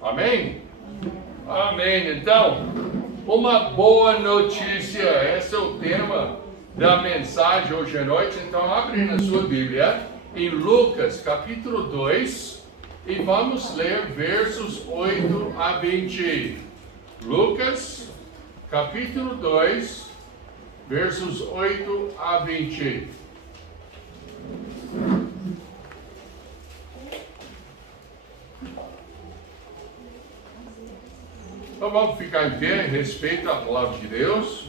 Amém? Amém. Então, uma boa notícia. Esse é o tema da mensagem hoje à noite. Então, abre na sua Bíblia em Lucas, capítulo 2, e vamos ler versos 8 a 20. Lucas, capítulo 2, versos 8 a 20. Então vamos ficar em pé, respeito à palavra de Deus.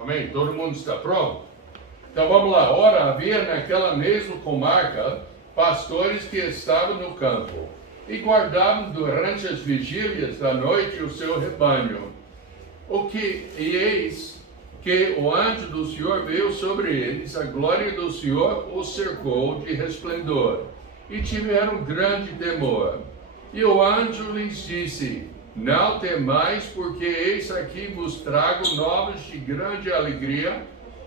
Amém? Todo mundo está pronto? Então vamos lá. Ora, havia naquela mesma comarca pastores que estavam no campo e guardavam durante as vigílias da noite o seu rebanho. E eis que o anjo do Senhor veio sobre eles, a glória do Senhor os cercou de resplendor, e tiveram grande temor. E o anjo lhes disse: não temais, porque eis aqui vos trago novas de grande alegria,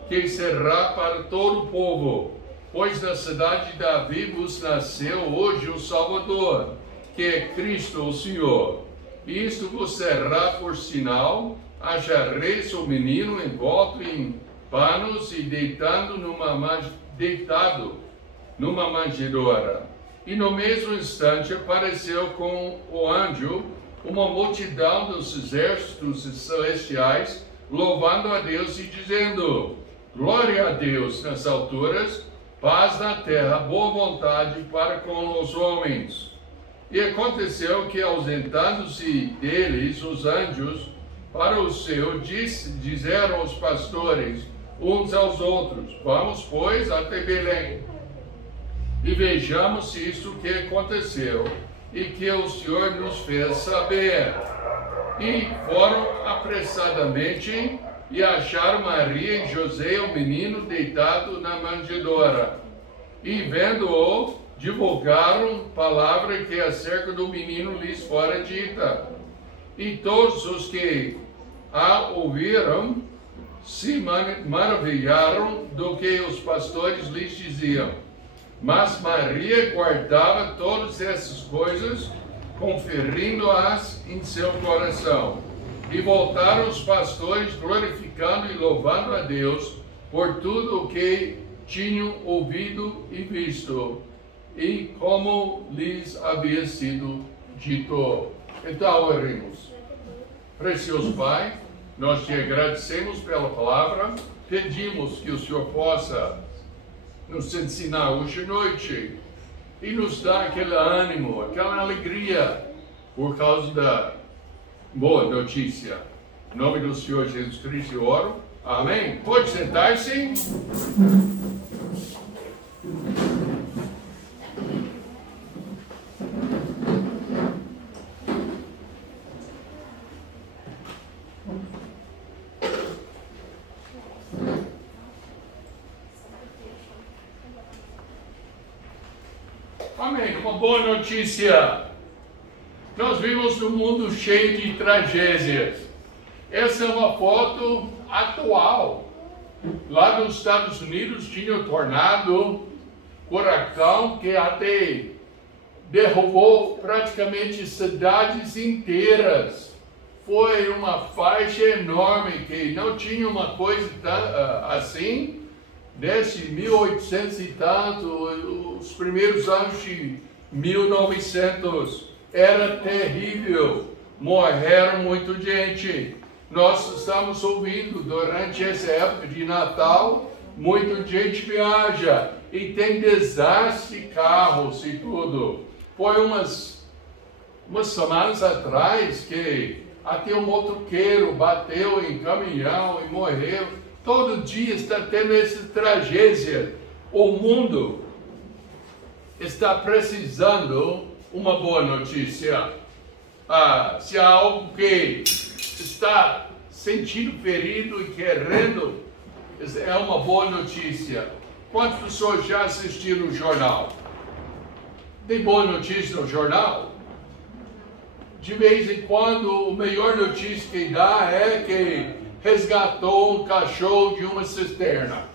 que será para todo o povo. Pois na cidade de Davi vos nasceu hoje o Salvador, que é Cristo o Senhor. Isto vos será por sinal: achareis o menino envolto em panos e deitado numa manjedoura. E no mesmo instante apareceu com o anjo uma multidão dos exércitos celestiais, louvando a Deus e dizendo: glória a Deus nas alturas, paz na terra, boa vontade para com os homens. E aconteceu que, ausentando-se deles os anjos para o céu, disseram os pastores uns aos outros: vamos, pois, até Belém, e vejamos se isto que aconteceu, e que o Senhor nos fez saber. E foram apressadamente, e acharam Maria e José, o menino, deitado na manjedoura. E vendo-o, divulgaram palavra que acerca do menino lhes fora dita. E todos os que a ouviram se maravilharam do que os pastores lhes diziam. Mas Maria guardava todas essas coisas, conferindo-as em seu coração. E voltaram os pastores, glorificando e louvando a Deus por tudo o que tinham ouvido e visto, e como lhes havia sido dito. Então, oremos. Precioso Pai, nós te agradecemos pela palavra, pedimos que o Senhor possa nos ensinar hoje à noite e nos dar aquele ânimo, aquela alegria por causa da boa notícia. Em nome do Senhor Jesus Cristo eu oro. Amém. Pode sentar-se. Amém. Uma boa notícia. Nós vivemos num mundo cheio de tragédias. Essa é uma foto atual. Lá nos Estados Unidos tinha o tornado, furacão, que até derrubou praticamente cidades inteiras. Foi uma faixa enorme, que não tinha uma coisa assim. Desde 1800 e tanto, os primeiros anos de 1900, era terrível, morreram muita gente. Nós estamos ouvindo durante essa época de Natal, muita gente viaja e tem desastre de carros e tudo. Foi umas semanas atrás que até um motoqueiro bateu em caminhão e morreu. Todo dia está tendo essa tragédia. O mundo está precisando uma boa notícia. Se há algo que está sentindo ferido e querendo, é uma boa notícia. Quantas pessoas já assistiram o jornal? Tem boa notícia no jornal? de vez em quando, a melhor notícia que dá é que resgatou um cachorro de uma cisterna.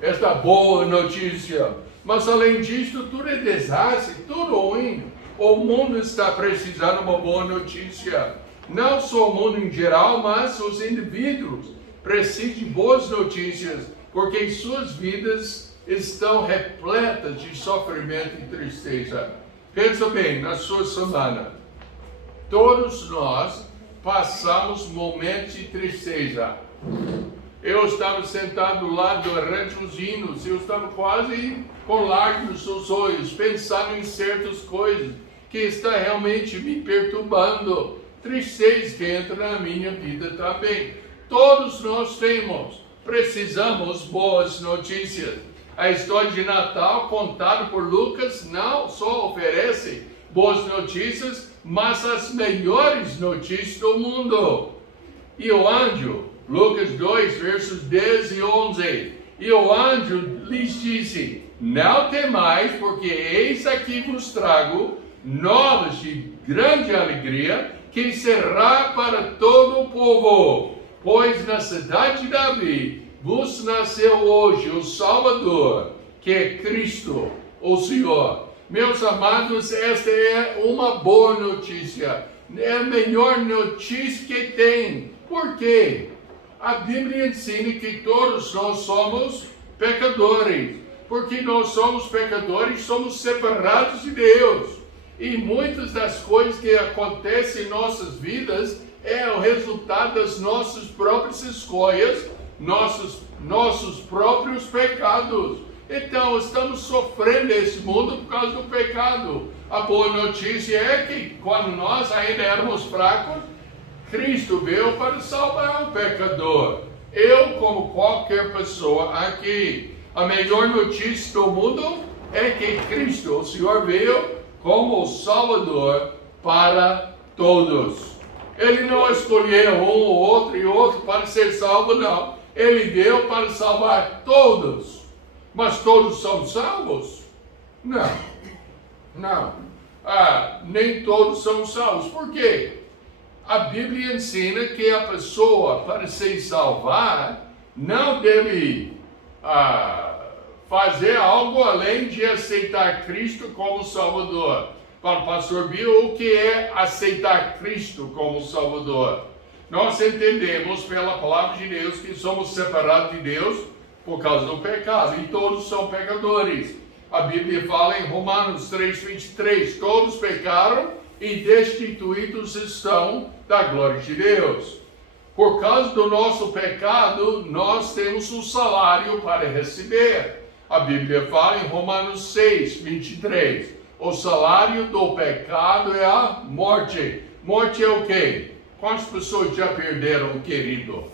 Esta boa notícia. Mas além disso, tudo é desastre, tudo ruim. O mundo está precisando de uma boa notícia. Não só o mundo em geral, mas os indivíduos precisam de boas notícias, porque suas vidas estão repletas de sofrimento e tristeza. Pensa bem, na sua semana, todos nós passamos momentos de tristeza. Eu estava sentado do lado do Rancho dos Hinos, eu estava quase com lágrimas nos olhos, pensando em certas coisas que está realmente me perturbando. Tristeza que entra na minha vida também. Todos nós precisamos boas notícias. A história de Natal contada por Lucas não só oferece boas notícias, mas as melhores notícias do mundo. E o anjo, Lucas 2, versos 10 e 11, e o anjo lhes disse: não temais, porque eis aqui vos trago novas de grande alegria, que será para todo o povo. Pois na cidade de Davi vos nasceu hoje o Salvador, que é Cristo, o Senhor. Meus amados, esta é uma boa notícia. É a melhor notícia que tem. Por quê? A Bíblia ensina que todos nós somos pecadores. Porque nós somos pecadores, somos separados de Deus. E muitas das coisas que acontecem em nossas vidas é o resultado das nossas próprias escolhas, nossos próprios pecados. Então, estamos sofrendo esse mundo por causa do pecado. A boa notícia é que, quando nós ainda éramos fracos, Cristo veio para salvar o pecador. Eu, como qualquer pessoa aqui, a melhor notícia do mundo é que Cristo, o Senhor, veio como o Salvador para todos. Ele não escolheu um ou outro e outro para ser salvo, não. Ele veio para salvar todos. Mas todos são salvos? Não. Não. Nem todos são salvos. Por quê? A Bíblia ensina que a pessoa, para se salvar, não deve fazer algo além de aceitar Cristo como Salvador. Para o pastor Bill, o que é aceitar Cristo como Salvador? Nós entendemos pela palavra de Deus que somos separados de Deus por causa do pecado, e todos são pecadores. A Bíblia fala em Romanos 3:23, todos pecaram e destituídos estão da glória de Deus. Por causa do nosso pecado, nós temos um salário para receber. A Bíblia fala em Romanos 6:23, o salário do pecado é a morte. Morte é o quê? Quantas pessoas já perderam um querido?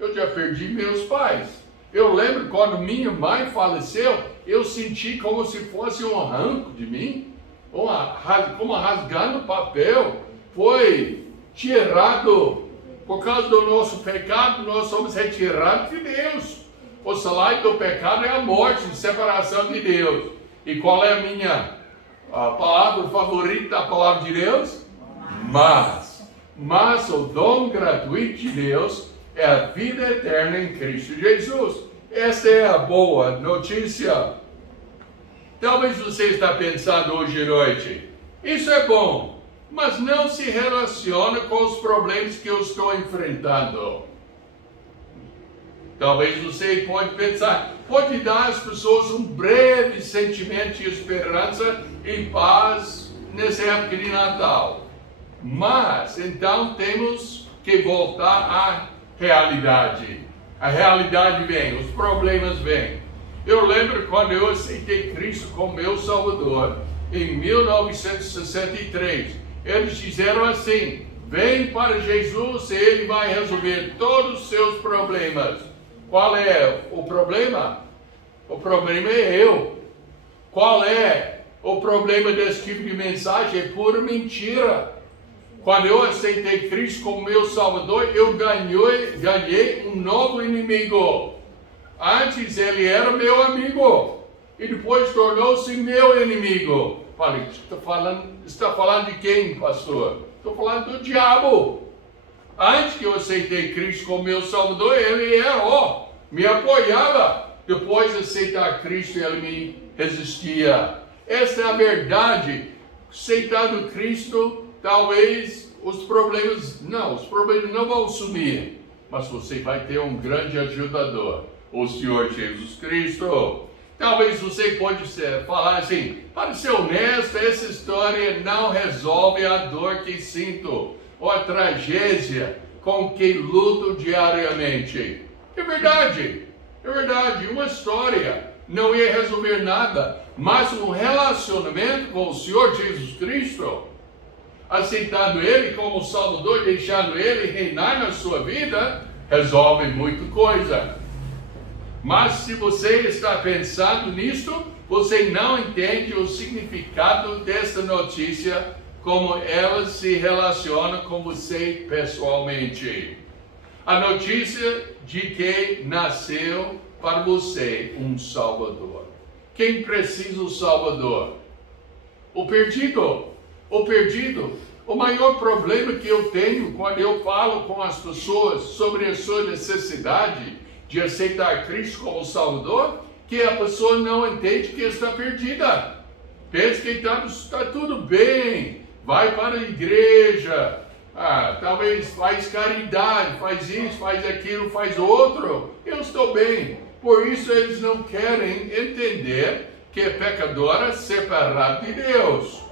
Eu já perdi meus pais. Eu lembro quando minha mãe faleceu, eu senti como se fosse um arranco de mim, como rasgando papel. Foi tirado, por causa do nosso pecado, nós somos retirados de Deus. O salário do pecado é a morte, a separação de Deus. E qual é a minha palavra favorita da palavra de Deus? Mas o dom gratuito de Deus é a vida eterna em Cristo Jesus. Esta é a boa notícia. Talvez você está pensando hoje à noite, isso é bom, mas não se relaciona com os problemas que eu estou enfrentando. Talvez você pode pensar, pode dar às pessoas um breve sentimento de esperança e paz nessa época de Natal. Mas, então, temos que voltar à realidade. A realidade vem, os problemas vêm. Eu lembro quando eu aceitei Cristo como meu Salvador, em 1963. Eles disseram assim, vem para Jesus e Ele vai resolver todos os seus problemas. Qual é o problema? O problema é eu. Qual é o problema desse tipo de mensagem? É pura mentira. Quando eu aceitei Cristo como meu Salvador, eu ganhei um novo inimigo. Antes ele era meu amigo e depois tornou-se meu inimigo. Falei, está falando de quem, pastor? Estou falando do diabo. Antes que eu aceitei Cristo como meu Salvador, ele me apoiava. Depois de aceitar Cristo, ele me resistia. Essa é a verdade. Aceitando Cristo, talvez os problemas não vão sumir. Mas você vai ter um grande ajudador, o Senhor Jesus Cristo. Talvez você pode falar assim, para ser honesto, essa história não resolve a dor que sinto, ou a tragédia com que luto diariamente. É verdade, uma história não ia resolver nada, mas um relacionamento com o Senhor Jesus Cristo, aceitando Ele como Salvador, deixando Ele reinar na sua vida, resolve muita coisa. Mas se você está pensando nisso, você não entende o significado dessa notícia, como ela se relaciona com você pessoalmente. A notícia de que nasceu para você um Salvador. Quem precisa do Salvador? O perdido. O maior problema que eu tenho quando eu falo com as pessoas sobre a sua necessidade de aceitar Cristo como Salvador, que a pessoa não entende que está perdida. Pensa que está tudo bem, vai para a igreja, talvez faz caridade, faz isso, faz aquilo, faz outro, eu estou bem. Por isso eles não querem entender que é pecador separado de Deus.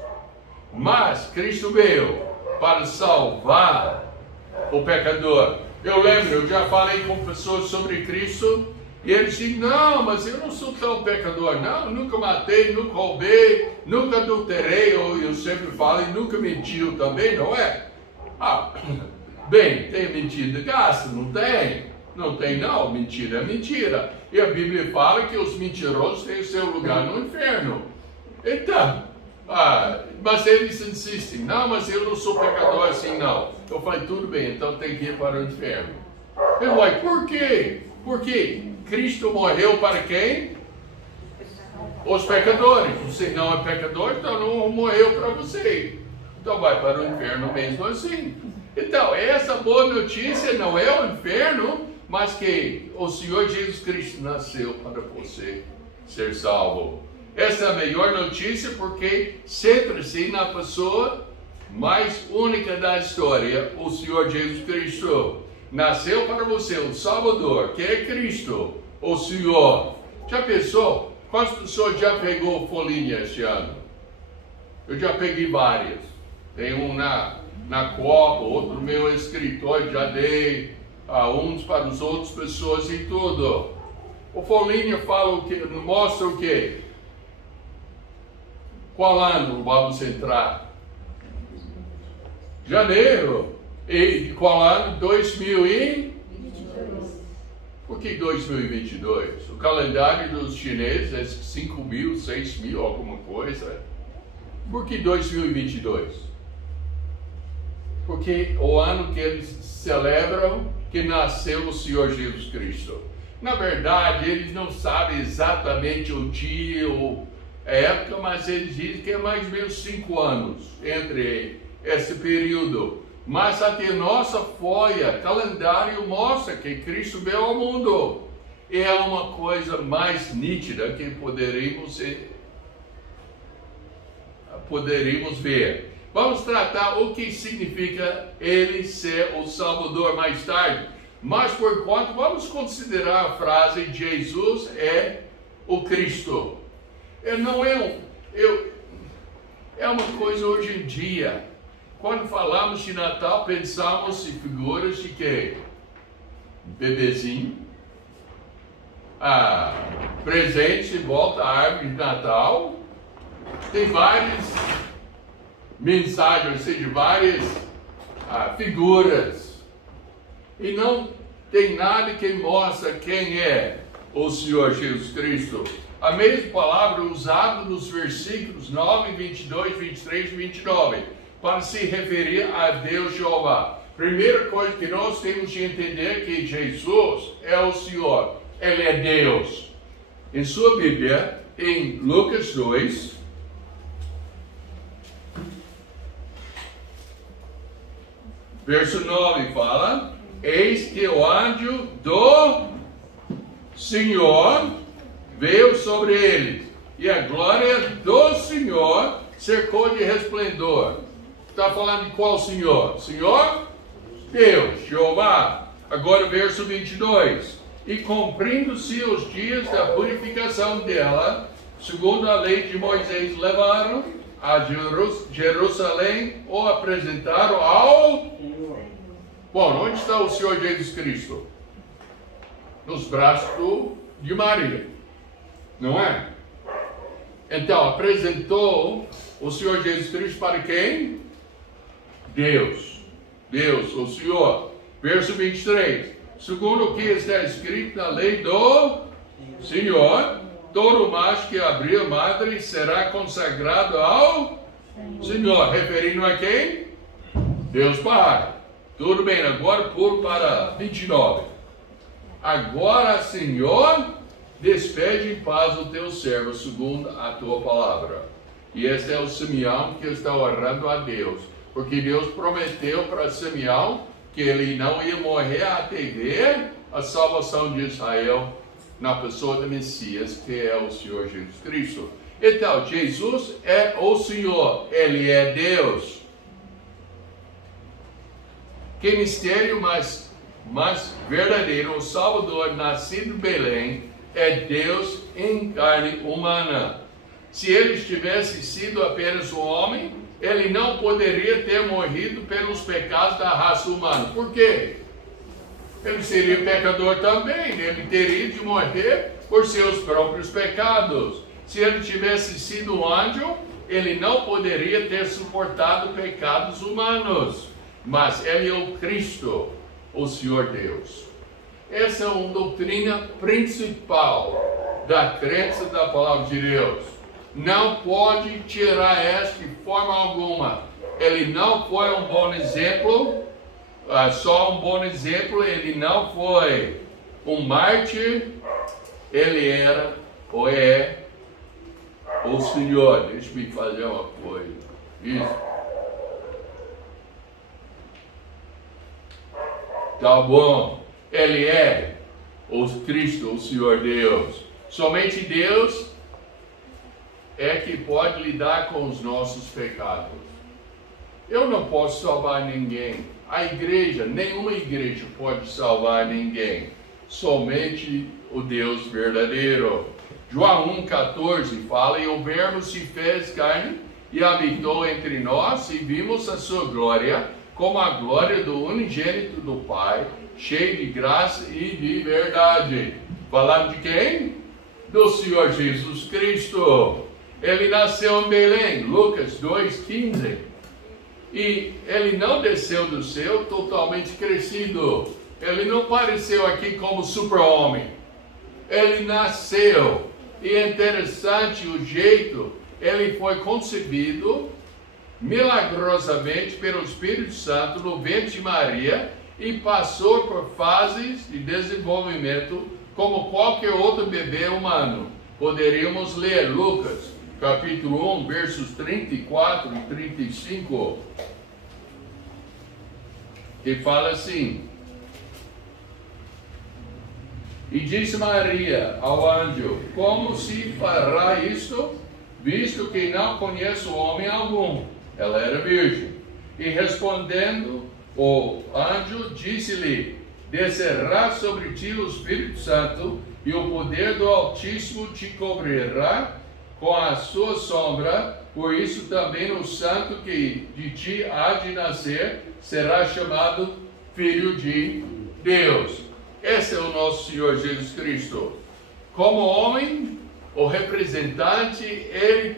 Mas Cristo veio para salvar o pecador. Eu lembro, eu já falei com pessoas sobre Cristo e eles dizem, não, mas eu não sou tão pecador, não, nunca matei, nunca roubei, nunca adulterei, ou eu sempre falo, e nunca mentiu também, não é? Bem, tem mentira de graça? Não tem? Não tem não, mentira é mentira. E a Bíblia fala que os mentirosos têm o seu lugar no inferno. Então, mas eles insistem, não, mas eu não sou pecador assim não. Eu falei, tudo bem, então tem que ir para o inferno. Eu falei, por quê? Porque Cristo morreu para quem? Os pecadores. Você não é pecador, então não morreu para você. Então vai para o inferno mesmo assim. Então, essa boa notícia não é o inferno, mas que o Senhor Jesus Cristo nasceu para você ser salvo. Essa é a melhor notícia porque centra-se na pessoa mais única da história, o Senhor Jesus Cristo. Nasceu para você o Salvador, que é Cristo, o Senhor. Já pensou? Quantas pessoas já pegou folhinha este ano? Eu já peguei várias. Tem um na Copa, outro no meu escritório, já dei uns para as outras pessoas e tudo. O folhinha fala o quê? Mostra o quê? Qual ano vamos entrar? Janeiro. E de qual ano? 2022. Por que 2022? O calendário dos chineses é 5.000, 6.000, alguma coisa. Por que 2022? Porque o ano que eles celebram que nasceu o Senhor Jesus Cristo. Na verdade, eles não sabem exatamente o dia ou a época, mas eles dizem que é mais ou menos 5 anos entre esse período. Mas até nossa folha, calendário mostra que Cristo veio ao mundo. É uma coisa mais nítida que poderíamos ver. Vamos tratar o que significa ele ser o Salvador mais tarde. Mas por enquanto vamos considerar a frase Jesus é o Cristo. É uma coisa hoje em dia. Quando falamos de Natal, pensamos em figuras de quê? Bebezinho, presente em volta à árvore de Natal. Tem várias mensagens, ou seja, várias figuras. E não tem nada que mostra quem é o Senhor Jesus Cristo. A mesma palavra usada nos versículos 9, 22, 23 e 29, para se referir a Deus Jeová. Primeira coisa que nós temos de entender é que Jesus é o Senhor, Ele é Deus. Em sua Bíblia, em Lucas 2, Verso 9 fala: eis que o anjo do Senhor veio sobre eles, e a glória do Senhor cercou de resplendor. Está falando de qual Senhor? Senhor? Deus, Jeová. Agora verso 22. E cumprindo-se os dias da purificação dela, segundo a lei de Moisés, levaram a Jerusalém ou apresentaram ao... Bom, onde está o Senhor Jesus Cristo? Nos braços de Maria, não é? Então, apresentou o Senhor Jesus Cristo para quem? Deus. Deus, o Senhor. Verso 23. Segundo o que está escrito na lei do Senhor, todo macho que abrir a madre será consagrado ao Senhor. Referindo a quem? Deus Pai. Tudo bem, agora pulo para 29. Agora, Senhor, despede em paz o teu servo, segundo a tua palavra. E este é o Simeão que está orando a Deus. Porque Deus prometeu para Simeão que ele não ia morrer até ver a salvação de Israel na pessoa do Messias, que é o Senhor Jesus Cristo. Então, Jesus é o Senhor, Ele é Deus. Que mistério mais verdadeiro, o Salvador nascido em Belém é Deus em carne humana. Se ele tivesse sido apenas um homem, ele não poderia ter morrido pelos pecados da raça humana. Por quê? Ele seria pecador também, ele teria de morrer por seus próprios pecados. Se ele tivesse sido um anjo, ele não poderia ter suportado pecados humanos. Mas ele é o Cristo, o Senhor Deus. Essa é uma doutrina principal da crença da palavra de Deus. Não pode tirar essa de forma alguma. Ele não foi um bom exemplo, só um bom exemplo. Ele não foi um mártir. Ele era ou é o Senhor. Deixa-me fazer uma coisa. Isso. Tá bom. Ele é o Cristo, o Senhor Deus. Somente Deus é que pode lidar com os nossos pecados. Eu não posso salvar ninguém. A igreja, nenhuma igreja pode salvar ninguém. Somente o Deus verdadeiro. João 1,14 fala: e o Verbo se fez carne e habitou entre nós, e vimos a sua glória, como a glória do unigênito do Pai, cheio de graça e de verdade. Falando de quem? Do Senhor Jesus Cristo. Ele nasceu em Belém, Lucas 2,15. E ele não desceu do céu totalmente crescido. Ele não apareceu aqui como super-homem. Ele nasceu. E é interessante o jeito. Ele foi concebido milagrosamente pelo Espírito Santo no ventre de Maria e passou por fases de desenvolvimento como qualquer outro bebê humano. Poderíamos ler Lucas capítulo 1, versos 34 e 35, que fala assim: e disse Maria ao anjo: como se fará isto, visto que não conheço homem algum? Ela era virgem. E respondendo o anjo, disse-lhe: descerá sobre ti o Espírito Santo, e o poder do Altíssimo te cobrirá com a sua sombra. Por isso também o santo que de ti há de nascer será chamado Filho de Deus. Esse é o nosso Senhor Jesus Cristo. Como homem, o representante, ele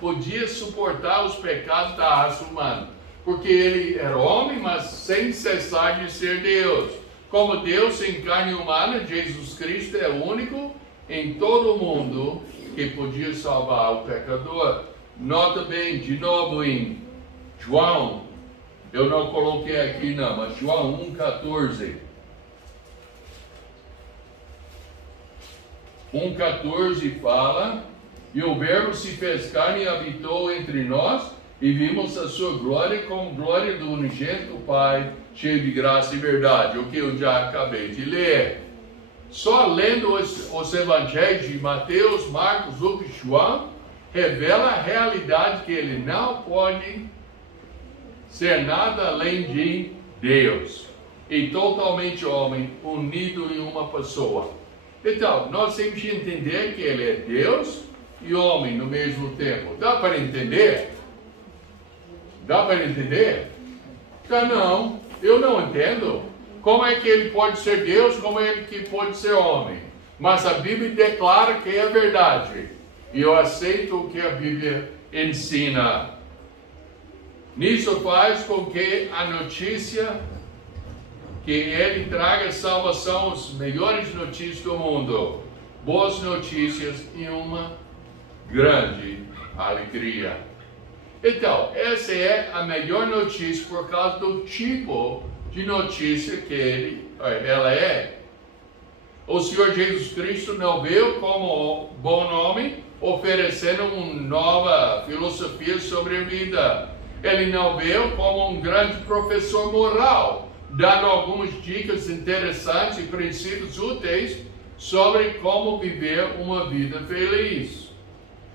podia suportar os pecados da raça humana, porque ele era homem, mas sem cessar de ser Deus. Como Deus em carne humana, Jesus Cristo é o único em todo o mundo que podia salvar o pecador. Nota bem, de novo em João, eu não coloquei aqui não, mas João 1,14. 1,14 fala: e o Verbo se fez carne e habitou entre nós, e vimos a sua glória como glória do unigênito Pai, cheio de graça e verdade, o que eu já acabei de ler. Só lendo os evangelhos de Mateus, Marcos, Lucas e João, revela a realidade que ele não pode ser nada além de Deus, e totalmente homem, unido em uma pessoa. Então, nós temos que entender que ele é Deus e homem no mesmo tempo. Dá para entender? Dá para entender? Não, eu não entendo. Como é que ele pode ser Deus, como é que pode ser homem? Mas a Bíblia declara que é verdade. E eu aceito o que a Bíblia ensina. Nisso faz com que a notícia que ele traga salvação, as melhores notícias do mundo, boas notícias e uma grande alegria. Então, essa é a melhor notícia por causa do tipo de notícia que ela é. O Senhor Jesus Cristo não veio como bom nome, oferecendo uma nova filosofia sobre a vida. Ele não veio como um grande professor moral, dando algumas dicas interessantes e princípios úteis sobre como viver uma vida feliz.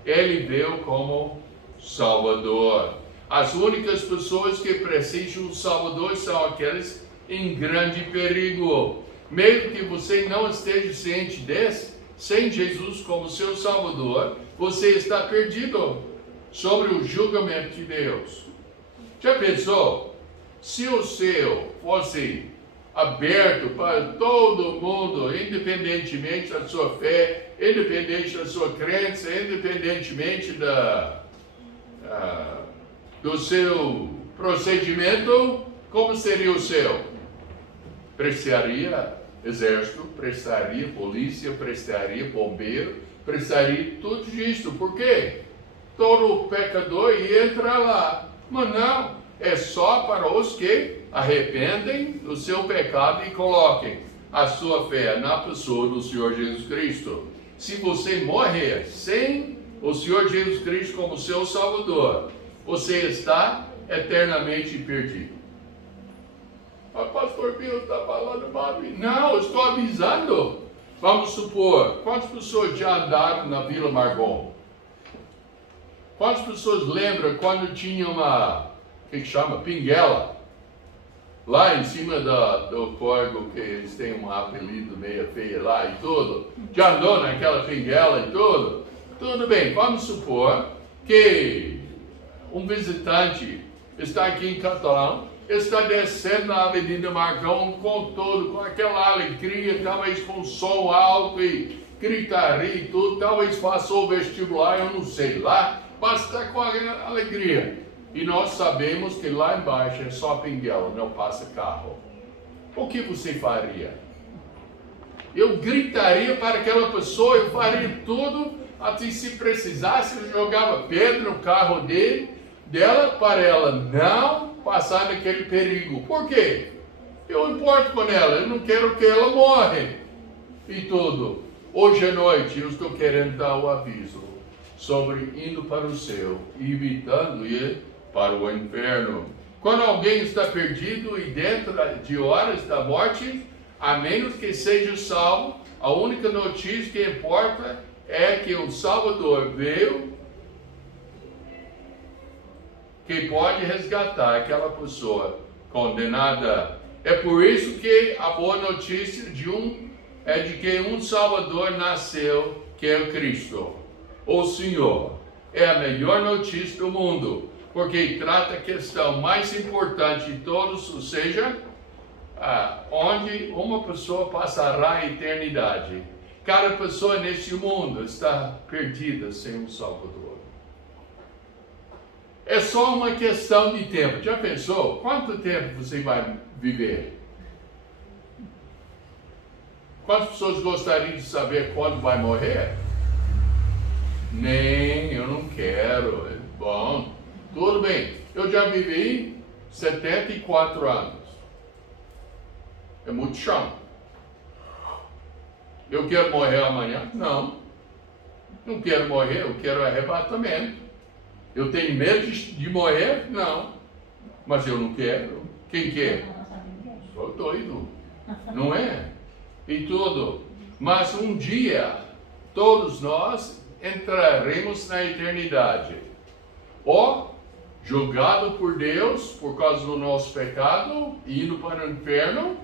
Ele veio como Salvador. As únicas pessoas que precisam do Salvador são aquelas em grande perigo. Mesmo que você não esteja ciente desse, sem Jesus como seu Salvador, você está perdido sobre o julgamento de Deus. Já pensou? Se o céu fosse aberto para todo mundo, independentemente da sua fé, independente da sua crença, independentemente do seu procedimento, como seria o céu? Precisaria exército, precisaria polícia, precisaria bombeiro, precisaria tudo isso. Por quê? Todo pecador ia entrar lá. Mas não, é só para os que arrependem do seu pecado e coloquem a sua fé na pessoa do Senhor Jesus Cristo. Se você morrer sem o Senhor Jesus Cristo como seu Salvador, você está eternamente perdido. Mas pastor Bill está falando mal. Não, eu estou avisando. Vamos supor, quantas pessoas já andaram na Vila Margon? Quantas pessoas lembram quando tinha uma, que chama, pinguela? Lá em cima do córrego, que eles têm um apelido meio feio lá e tudo. Já andou naquela pinguela e tudo? Tudo bem, vamos supor que um visitante está aqui em Catalão, está descendo na Avenida Marcão com aquela alegria, talvez com som alto e gritaria e tudo, talvez faça o vestibular, eu não sei lá, mas está com alegria. E nós sabemos que lá embaixo é só pinguela, não passa carro. O que você faria? Eu gritaria para aquela pessoa, eu faria tudo, até se precisasse, eu jogava pedra no carro dela para ela não passar naquele perigo. Por quê? Eu importo com ela, eu não quero que ela morra. E tudo. Hoje à noite eu estou querendo dar o aviso sobre indo para o céu e evitando ir para o inferno. Quando alguém está perdido e dentro de horas da morte, a menos que seja salvo, a única notícia que importa é que o Salvador veio, que pode resgatar aquela pessoa condenada. É por isso que a boa notícia é de que um Salvador nasceu, que é o Cristo, o Senhor. É a melhor notícia do mundo, porque trata a questão mais importante de todos, ou seja, onde uma pessoa passará a eternidade. Cada pessoa neste mundo está perdida sem um Salvador. É só uma questão de tempo. Já pensou? Quanto tempo você vai viver? Quantas pessoas gostariam de saber quando vai morrer? Nem, eu não quero. Bom, tudo bem. Eu já vivi 74 anos. É muito chão. Eu quero morrer amanhã? Não. Não quero morrer, eu quero arrebatamento. Eu tenho medo de morrer? Não. Mas eu não quero. Quem quer? Sou doido. Não é? E tudo. Mas um dia, todos nós entraremos na eternidade. Ou julgado por Deus por causa do nosso pecado, indo para o inferno,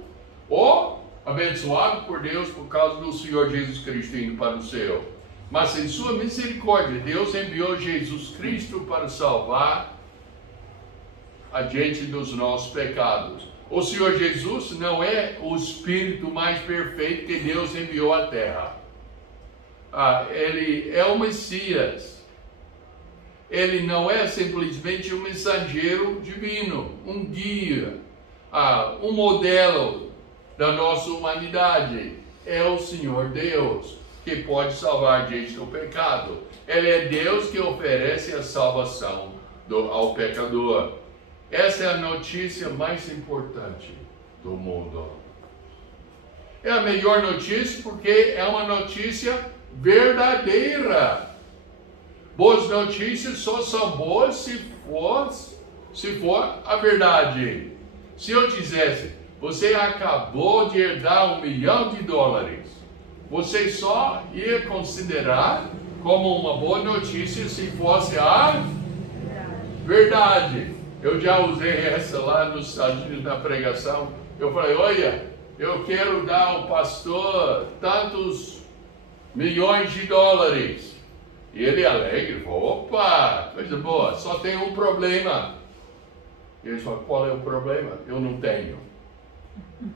ou abençoado por Deus por causa do Senhor Jesus Cristo indo para o céu. Mas em sua misericórdia, Deus enviou Jesus Cristo para salvar a gente dos nossos pecados. O Senhor Jesus não é o Espírito mais perfeito que Deus enviou à Terra. Ele é o Messias. Ele não é simplesmente um mensageiro divino, um guia, um modelo da nossa humanidade. É o Senhor Deus que pode salvar a gente do pecado. Ele é Deus que oferece a salvação ao pecador. Essa é a notícia mais importante do mundo. É a melhor notícia porque é uma notícia verdadeira. Boas notícias só são boas se for a verdade. Se eu dissesse, você acabou de herdar $1 milhão, você só ia considerar como uma boa notícia se fosse a verdade. Eu já usei essa lá nos Estados Unidos na pregação. Eu falei, olha, eu quero dar ao pastor tantos milhões de dólares. E ele alegre, falou, opa, coisa boa, só tem um problema. E ele falou, qual é o problema? Eu não tenho.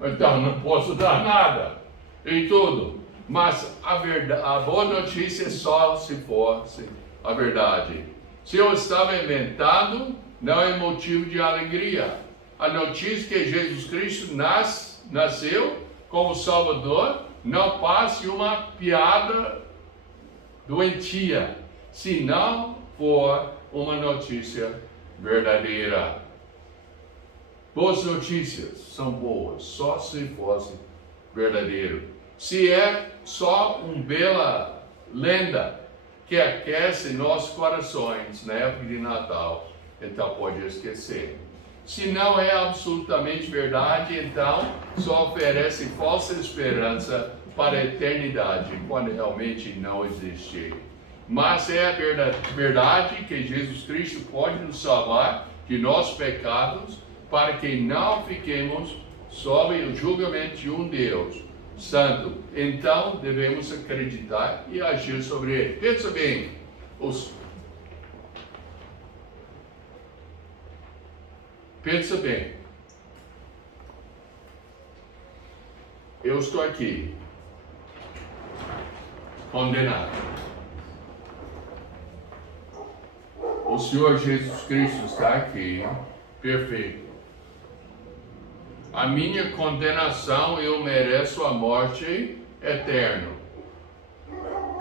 Então não posso dar nada. E tudo. Mas a boa notícia é só se fosse a verdade. Se eu estava inventando, não é motivo de alegria. A notícia que Jesus Cristo nasceu como Salvador não passe uma piada doentia, se não for uma notícia verdadeira. Boas notícias são boas, só se fosse verdadeiro. Se é só uma bela lenda que aquece nossos corações na época de Natal, então pode esquecer. Se não é absolutamente verdade, então só oferece falsa esperança para a eternidade, quando realmente não existe. Mas é a verdade que Jesus Cristo pode nos salvar de nossos pecados, para que não fiquemos sob o julgamento de um Deus Santo. Então devemos acreditar e agir sobre ele. Pensa bem, pensa bem. Eu estou aqui, condenado. O Senhor Jesus Cristo está aqui, perfeito. A minha condenação, eu mereço a morte eterna.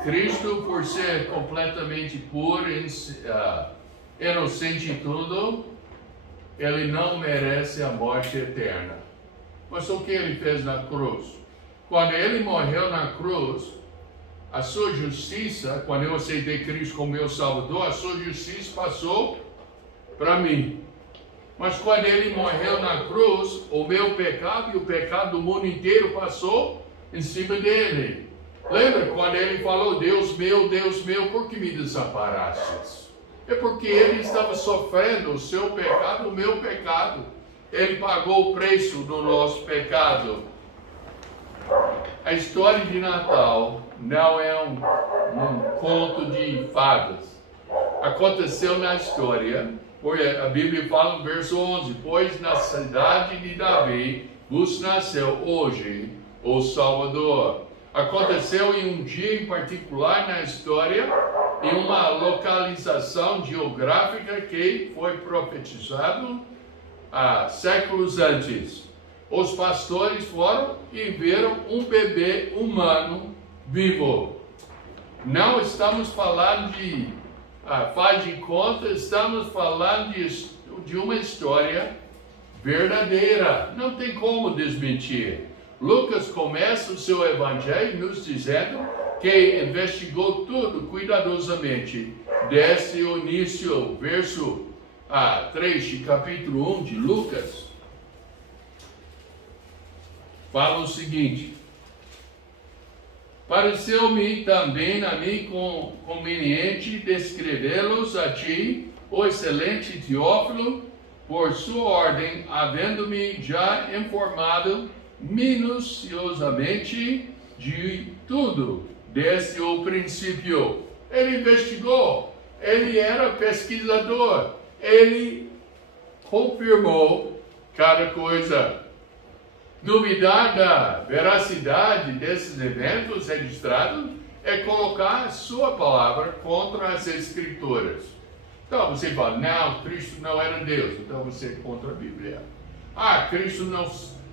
Cristo, por ser completamente puro, inocente em tudo, ele não merece a morte eterna. Mas o que ele fez na cruz? Quando ele morreu na cruz, a sua justiça, quando eu aceitei Cristo como meu Salvador, a sua justiça passou para mim. Mas quando ele morreu na cruz, o meu pecado e o pecado do mundo inteiro passou em cima dele. Lembra quando ele falou, Deus meu, por que me desamparastes? É porque ele estava sofrendo o seu pecado, o meu pecado. Ele pagou o preço do nosso pecado. A história de Natal não é um conto de fadas. Aconteceu na história. A Bíblia fala no verso 11, pois na cidade de Davi vos nasceu hoje o Salvador. Aconteceu em um dia em particular na história, em uma localização geográfica que foi profetizado há séculos antes. Os pastores foram e viram um bebê humano vivo. Não estamos falando de faz de conta, estamos falando de uma história verdadeira. Não tem como desmentir. Lucas começa o seu evangelho nos dizendo que investigou tudo cuidadosamente, desde o início, verso 3 de capítulo 1 de Lucas. Fala o seguinte: pareceu-me também a mim conveniente descrevê-los a ti, o excelente Teófilo, por sua ordem, havendo-me já informado minuciosamente de tudo, desde o princípio. Ele investigou, ele era pesquisador, ele confirmou cada coisa. Duvidar da veracidade desses eventos registrados é colocar a sua palavra contra as Escrituras. Então você fala, não, Cristo não era Deus, então você é contra a Bíblia. Cristo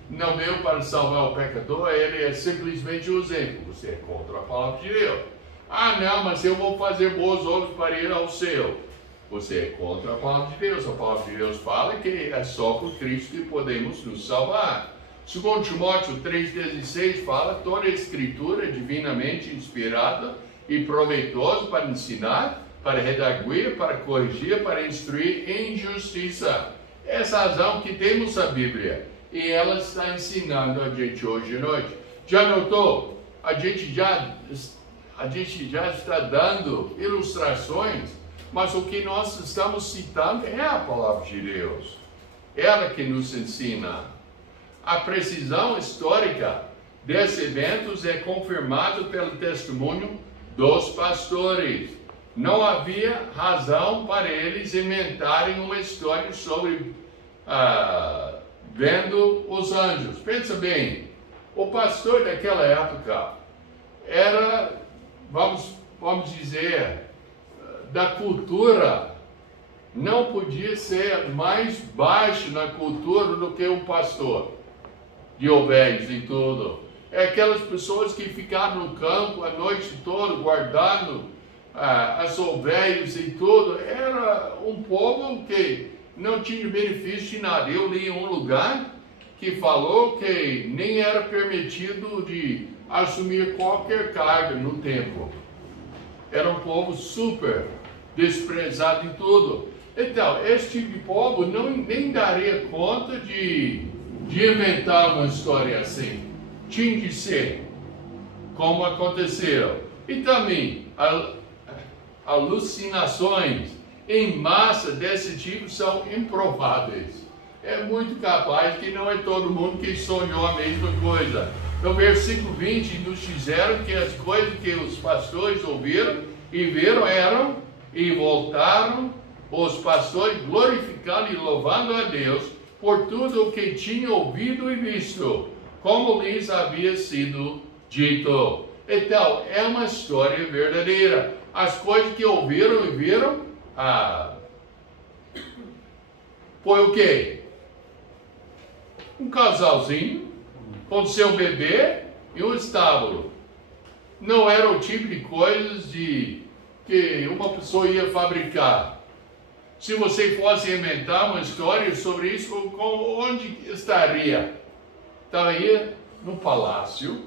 não veio para salvar o pecador, ele é simplesmente um exemplo, você é contra a palavra de Deus. Não, mas eu vou fazer boas obras para ir ao céu. Você é contra a palavra de Deus. A palavra de Deus fala que é só por Cristo que podemos nos salvar. 2 Timóteo 3,16 fala: toda a escritura é divinamente inspirada e proveitosa para ensinar, para redarguir, para corrigir, para instruir em justiça. Essa é a razão que temos a Bíblia, e ela está ensinando a gente hoje à noite. Já notou? A gente já está dando ilustrações, mas o que nós estamos citando é a palavra de Deus. Ela que nos ensina. A precisão histórica desses eventos é confirmada pelo testemunho dos pastores. Não havia razão para eles inventarem uma história sobre vendo os anjos. Pensa bem, o pastor daquela época era, vamos dizer, da cultura, não podia ser mais baixo na cultura do que um pastor de ovelhas e tudo. É aquelas pessoas que ficaram no campo a noite toda guardando as ovelhas e tudo. Era um povo que não tinha benefício de nada. Eu li em um lugar que falou que nem era permitido de assumir qualquer carga no templo. Era um povo super desprezado em tudo. Então, esse tipo de povo nem daria conta de inventar uma história assim. Tinha de ser como aconteceu. E também alucinações em massa desse tipo são improváveis. É muito capaz que não é todo mundo que sonhou a mesma coisa. No versículo 20 nos disseram que as coisas que os pastores ouviram e viram eram, e voltaram os pastores glorificando e louvando a Deus por tudo o que tinham ouvido e visto, como lhes havia sido dito. Então, é uma história verdadeira. As coisas que ouviram e viram, foi o quê? Um casalzinho com seu bebê e um estábulo. Não era o tipo de coisas que uma pessoa ia fabricar. Se você fosse inventar uma história sobre isso, onde estaria? Estaria no palácio,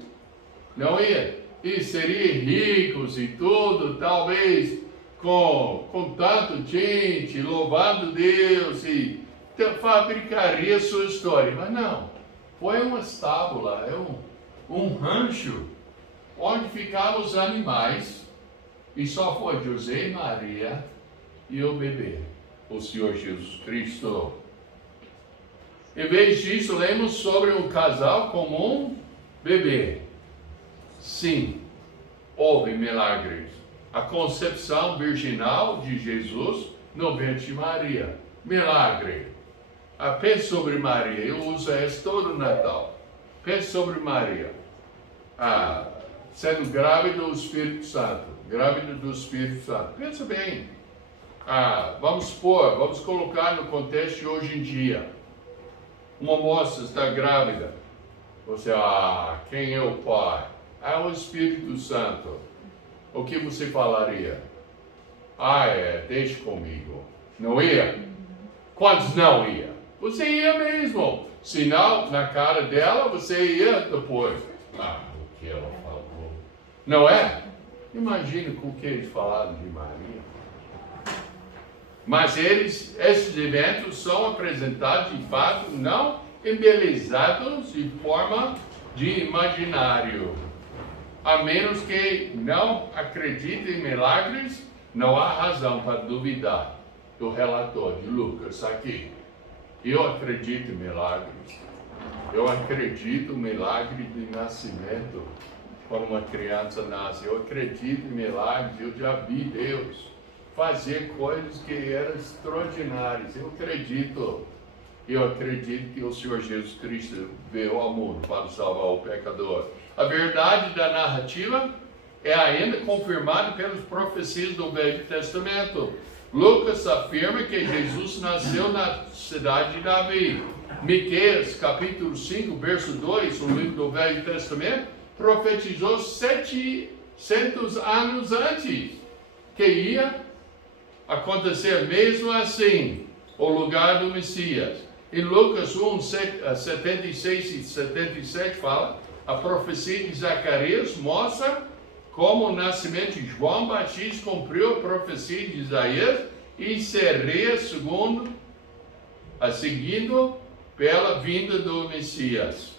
não ia? E seria ricos e tudo, talvez com tanto gente louvando Deus, e fabricaria sua história. Mas não, foi uma estábula, um rancho, onde ficavam os animais, e só foi José e Maria e o bebê, o Senhor Jesus Cristo. Em vez disso, lemos sobre um casal com um bebê. Sim, houve milagres. A concepção virginal de Jesus no ventre de Maria. Milagre. Pense sobre Maria. Eu uso isso todo o Natal. Pense sobre Maria. Sendo grávida do Espírito Santo. Grávida do Espírito Santo. Pensa bem. Vamos colocar no contexto de hoje em dia. Uma moça está grávida. Você, quem é o pai? O Espírito Santo. O que você falaria? Deixe comigo. Não ia? Quantos não ia? você ia mesmo. Senão, na cara dela, você ia depois. Ah, o que ela falou? Não é? Imagina com o que eles falaram de Maria. Mas esses eventos são apresentados de fato, não embelezados de forma de imaginário. A menos que não acredite em milagres, não há razão para duvidar do relatório de Lucas aqui. Eu acredito em milagres. Eu acredito no milagre de nascimento. Quando uma criança nasce, eu acredito em milagres. Eu já vi Deus fazer coisas que eram extraordinárias. Eu acredito que o Senhor Jesus Cristo veio ao mundo para salvar o pecador. A verdade da narrativa é ainda confirmada pelas profecias do Velho Testamento. Lucas afirma que Jesus nasceu na cidade de Davi. Miqueias, capítulo 5, verso 2, o livro do Velho Testamento, profetizou 700 anos antes que ia acontecer mesmo assim o lugar do Messias. Em Lucas 1, 76 e 77 fala, a profecia de Zacarias mostra como o nascimento de João Batista cumpriu a profecia de Isaías e seria seguindo pela vinda do Messias.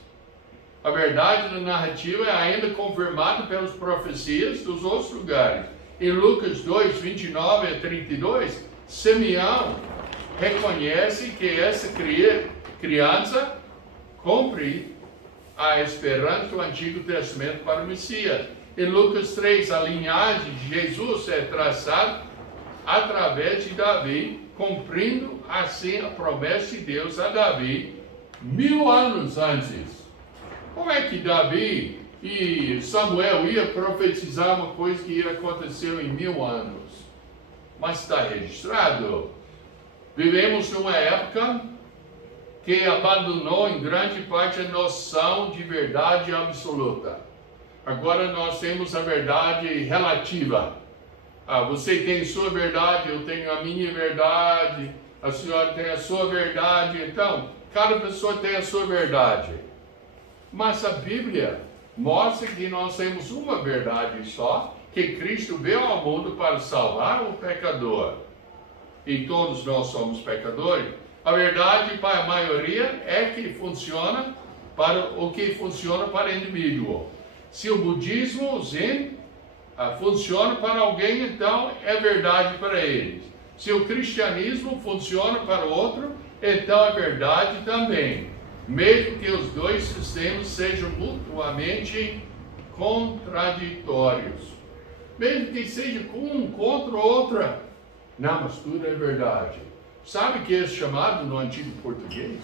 A verdade da narrativa é ainda confirmada pelas profecias dos outros lugares. Em Lucas 2, 29 a 32, Simeão reconhece que essa criança cumpre a esperança do Antigo Testamento para o Messias. Em Lucas 3, a linhagem de Jesus é traçada através de Davi, cumprindo assim a promessa de Deus a Davi 1000 anos antes. Como é que Davi e Samuel iam profetizar uma coisa que ia acontecer em 1000 anos? Mas está registrado. Vivemos numa época que abandonou em grande parte a noção de verdade absoluta. Agora nós temos a verdade relativa. Você tem sua verdade, eu tenho a minha verdade, a senhora tem a sua verdade. Então, cada pessoa tem a sua verdade. Mas a Bíblia mostra que nós temos uma verdade só, que Cristo veio ao mundo para salvar o pecador. E todos nós somos pecadores. A verdade para a maioria é que funciona para o que funciona para o indivíduo. Se o budismo, o Zen, funciona para alguém, então é verdade para eles. Se o cristianismo funciona para o outro, então é verdade também. Mesmo que os dois sistemas sejam mutuamente contraditórios. Mesmo que seja um contra o outro. Não, mas tudo é verdade. Sabe o que é chamado no antigo português?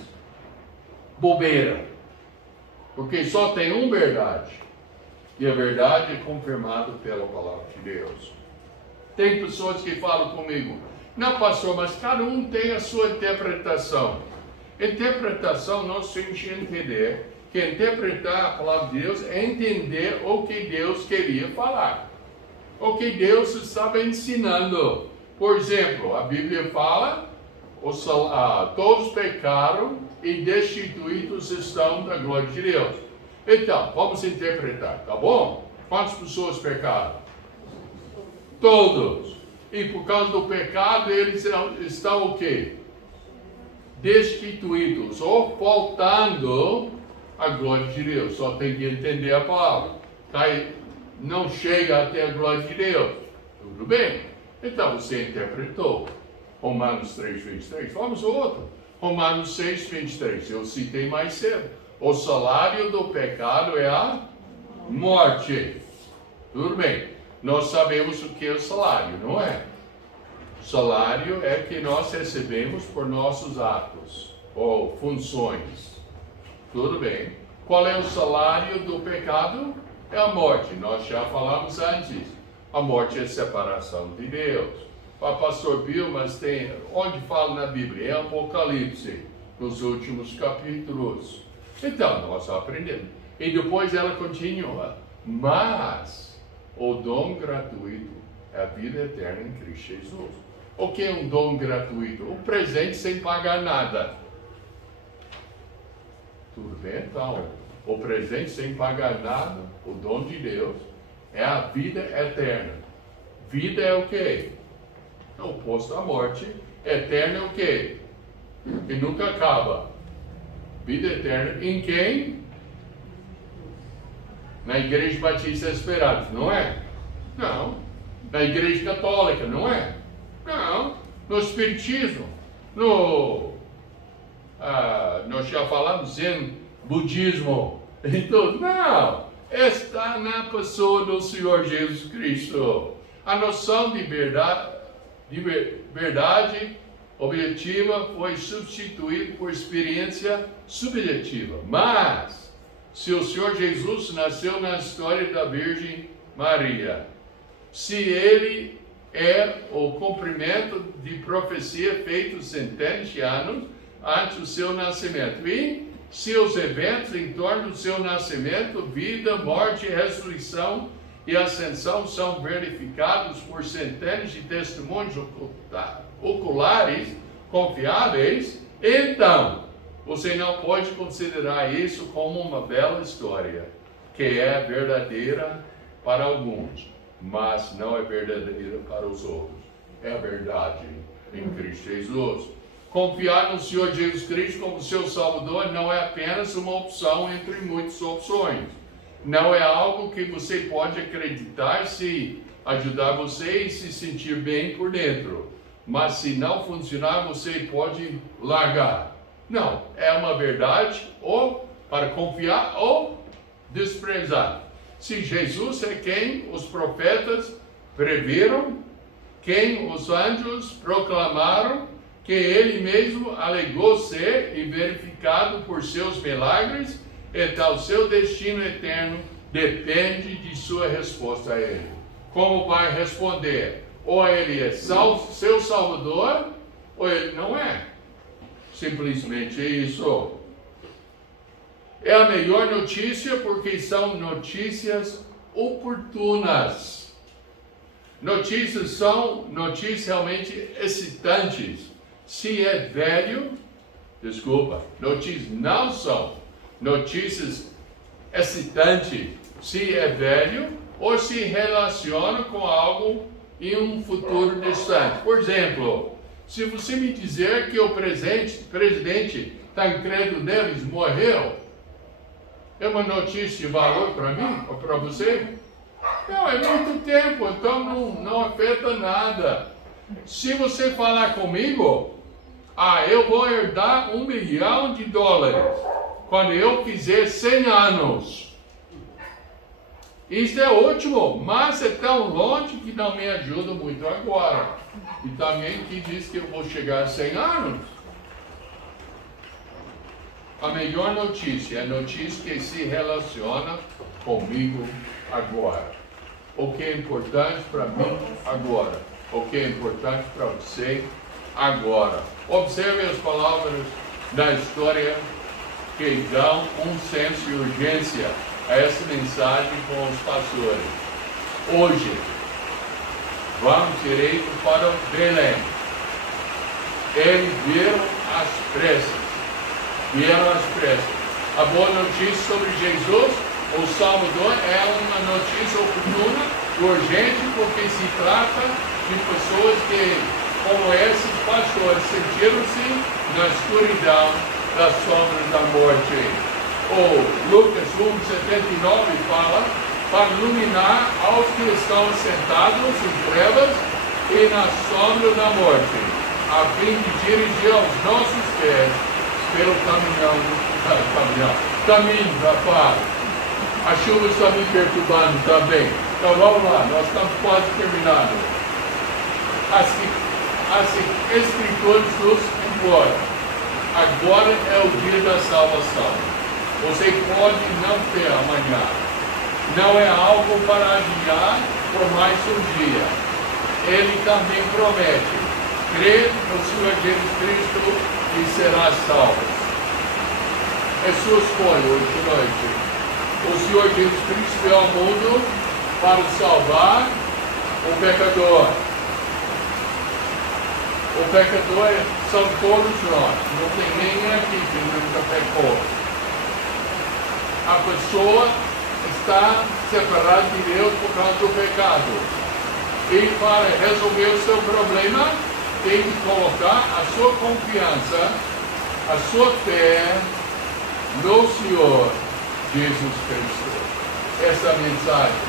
Bobeira. Porque só tem uma verdade. E a verdade é confirmada pela palavra de Deus. Tem pessoas que falam comigo, não, pastor, mas cada um tem a sua interpretação. Interpretação nós temos que entender que interpretar a palavra de Deus é entender o que Deus queria falar. O que Deus estava ensinando. Por exemplo, a Bíblia fala, todos pecaram e destituídos estão da glória de Deus. Então, vamos interpretar, tá bom? Quantas pessoas pecaram? Todos. E por causa do pecado, eles estão o quê? Destituídos, ou faltando a glória de Deus. Só tem que entender a palavra. Não chega até a glória de Deus. Tudo bem? Então você interpretou. Romanos 3:23. Vamos ao outro. Romanos 6:23. Eu citei mais cedo. O salário do pecado é a morte. Tudo bem. Nós sabemos o que é o salário, não é? O salário é que nós recebemos por nossos atos ou funções. Tudo bem. Qual é o salário do pecado? É a morte. Nós já falamos antes. A morte é separação de Deus. Pastor Bill, mas tem onde fala na Bíblia? É Apocalipse, nos últimos capítulos. Então, nós aprendemos. E depois ela continua. Mas o dom gratuito é a vida eterna em Cristo Jesus. O que é um dom gratuito? Um presente sem pagar nada. Tudo bem, então. O presente sem pagar nada, o dom de Deus, é a vida eterna. Vida é o quê? É o oposto à morte. Eterna é o quê? Que nunca acaba. Vida eterna em quem? Na Igreja Batista Esperança, não é? Não. Na Igreja Católica, não é? Não. No Espiritismo, nós já falamos em budismo e tudo. Não. Está na pessoa do Senhor Jesus Cristo. A noção de verdade objetiva foi substituída por experiência subjetiva. Mas, se o Senhor Jesus nasceu na história da Virgem Maria, se ele é o cumprimento de profecia feita centenas de anos antes do seu nascimento, e se os eventos em torno do seu nascimento, vida, morte, ressurreição e ascensão são verificados por centenas de testemunhos oculares confiáveis, então você não pode considerar isso como uma bela história, que é verdadeira para alguns, mas não é verdadeira para os outros. É a verdade em Cristo Jesus. Confiar no Senhor Jesus Cristo como seu Salvador não é apenas uma opção entre muitas opções. Não é algo que você pode acreditar se ajudar você e se sentir bem por dentro. Mas se não funcionar, você pode largar. Não, é uma verdade ou para confiar ou desprezar. Se Jesus é quem os profetas previram, quem os anjos proclamaram, que ele mesmo alegou ser e verificado por seus milagres, então seu destino eterno depende de sua resposta a ele. Como vai responder? Ou ele é seu Salvador, ou ele não é. Simplesmente é isso. É a melhor notícia porque são notícias oportunas. Notícias são notícias realmente excitantes. Se é velho, notícias não são notícias excitantes. Se é velho ou se relaciona com algo em um futuro distante. Por exemplo, se você me dizer que o presidente Tancredo Neves morreu, é uma notícia de valor para mim ou para você? Não, é muito tempo, então não afeta nada. Se você falar comigo, eu vou herdar $1 bilhão quando eu fizer 100 anos. Isso é ótimo, mas é tão longe que não me ajuda muito agora. E também que diz que eu vou chegar a 100 anos. A melhor notícia é a notícia que se relaciona comigo agora. O que é importante para mim agora. O que é importante para você agora. Observe as palavras da história que dão um senso de urgência a essa mensagem com os pastores. Hoje, vamos direito para Belém. Eles vieram às pressas. A boa notícia sobre Jesus, o Salvador, é uma notícia oportuna, urgente, porque se trata de pessoas que, como esses pastores, sentiram-se na escuridão das sombras da morte. Lucas 1:79 fala para iluminar aos que estão sentados em trevas e na sombra da morte, a fim de dirigir aos nossos pés pelo caminho da paz. A chuva está me perturbando também. Então vamos lá, nós estamos quase terminando. As escrituras nos imploram. Agora é o dia da salvação. Você pode não ter amanhã. Não é algo para adiar por mais um dia. Ele também promete: crê no Senhor Jesus Cristo e será salvo. É sua escolha hoje de noite. O Senhor Jesus Cristo veio ao mundo para salvar o pecador. O pecador são todos nós. Não tem ninguém aqui que nunca pecou. a pessoa está separada de Deus por causa do pecado. E para resolver o seu problema, tem que colocar a sua confiança, a sua fé no Senhor Jesus Cristo. Essa é a mensagem.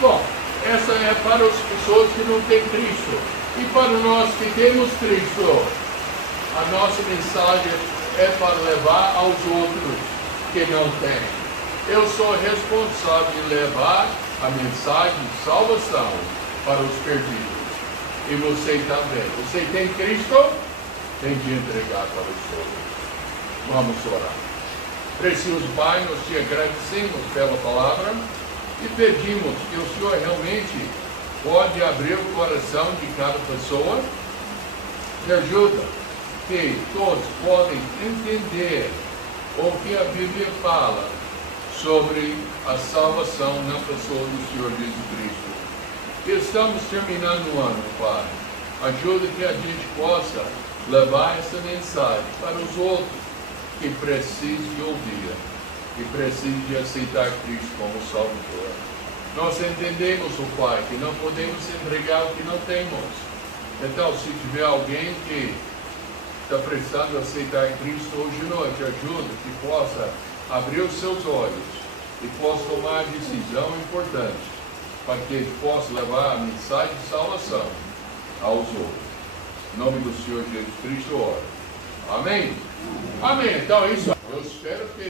Bom, essa é para as pessoas que não têm Cristo. E para nós que temos Cristo, a nossa mensagem é para levar aos outros que não têm. Eu sou responsável de levar a mensagem de salvação para os perdidos. E você também. Você tem Cristo? Tem que entregar para os outros. Vamos orar. Precioso Pai, nós te agradecemos pela palavra e pedimos que o Senhor realmente pode abrir o coração de cada pessoa e ajuda que todos podem entender o que a Bíblia fala sobre a salvação na pessoa do Senhor Jesus Cristo. Estamos terminando o ano, Pai. Ajuda que a gente possa levar essa mensagem para os outros que precisam de ouvir, que precisam de aceitar Cristo como Salvador. Nós entendemos, Pai, que não podemos entregar o que não temos. Então, se tiver alguém que está precisando aceitar Cristo hoje à noite, ajuda que possa abrir os seus olhos e possa tomar a decisão importante para que ele possa levar a mensagem de salvação aos outros. Em nome do Senhor Jesus Cristo, oro. Amém? Amém. Então, isso. Eu espero que